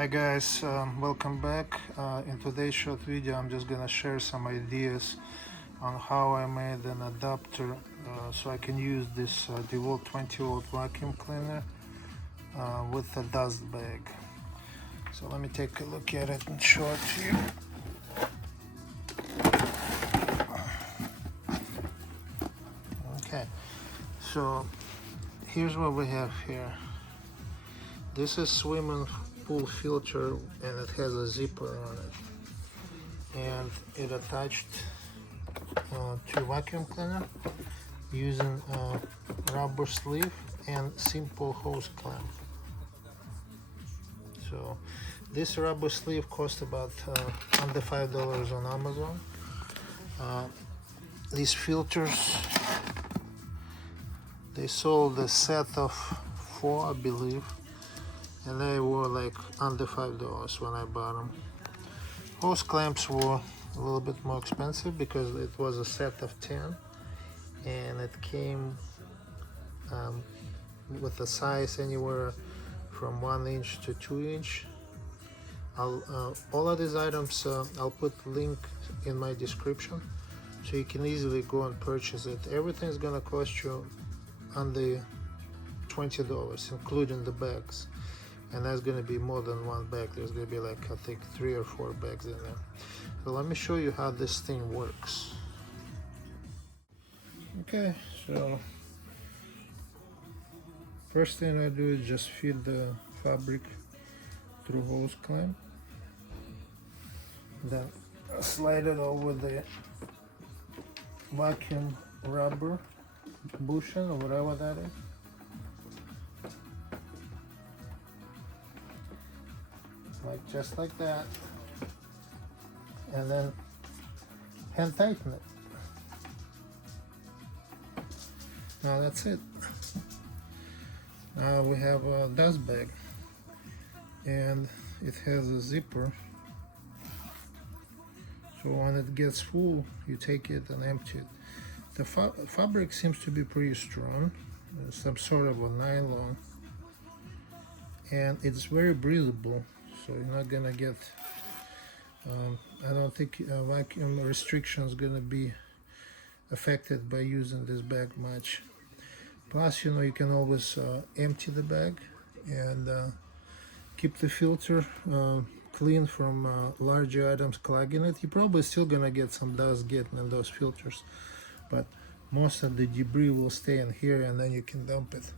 Hi guys, welcome back. In today's short video I'm just gonna share some ideas on how I made an adapter so I can use this DeWalt 20v vacuum cleaner with a dust bag. So let me take a look at it and show it to you. Okay, so here's what we have here. This is swimming pool filter and it has a zipper on it, and it attached to vacuum cleaner using a rubber sleeve and simple hose clamp. So this rubber sleeve cost about under $5 on Amazon. These filters, they sold a set of 4, I believe, and they were like under $5 when I bought them. Hose clamps were a little bit more expensive because it was a set of 10, and it came with a size anywhere from 1 inch to 2 inch. All of these items I'll put the link in my description so you can easily go and purchase it. Everything is gonna cost you under $20, including the bags, and that's going to be more than one bag. There's going to be like, I think, 3 or 4 bags in there. So let me show you how this thing works. Okay, so first thing I do is just feed the fabric through hose clamp, then slide it over the vacuum rubber bushing or whatever that is. Just like that, and then hand tighten it. Now that's it. Now we have a dust bag, and it has a zipper, so when it gets full you take it and empty it. The fabric seems to be pretty strong, some sort of a nylon, and it's very breathable. So you're not gonna get, I don't think vacuum restriction is gonna be affected by using this bag much. Plus, you know, you can always empty the bag and keep the filter clean from larger items clogging it. You're probably still gonna get some dust getting in those filters, but most of the debris will stay in here and then you can dump it.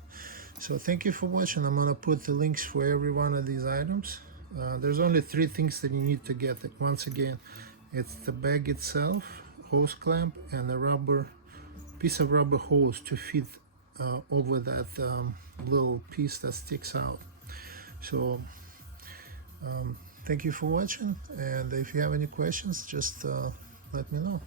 So thank you for watching. I'm gonna put the links for every one of these items. There's only 3 things that you need to get it. Once again, it's the bag itself, hose clamp, and a piece of rubber hose to fit over that little piece that sticks out. So thank you for watching, and if you have any questions, just let me know.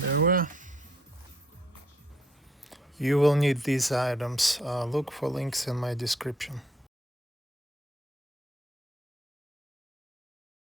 There we are. You will need these items. Look for links in my description.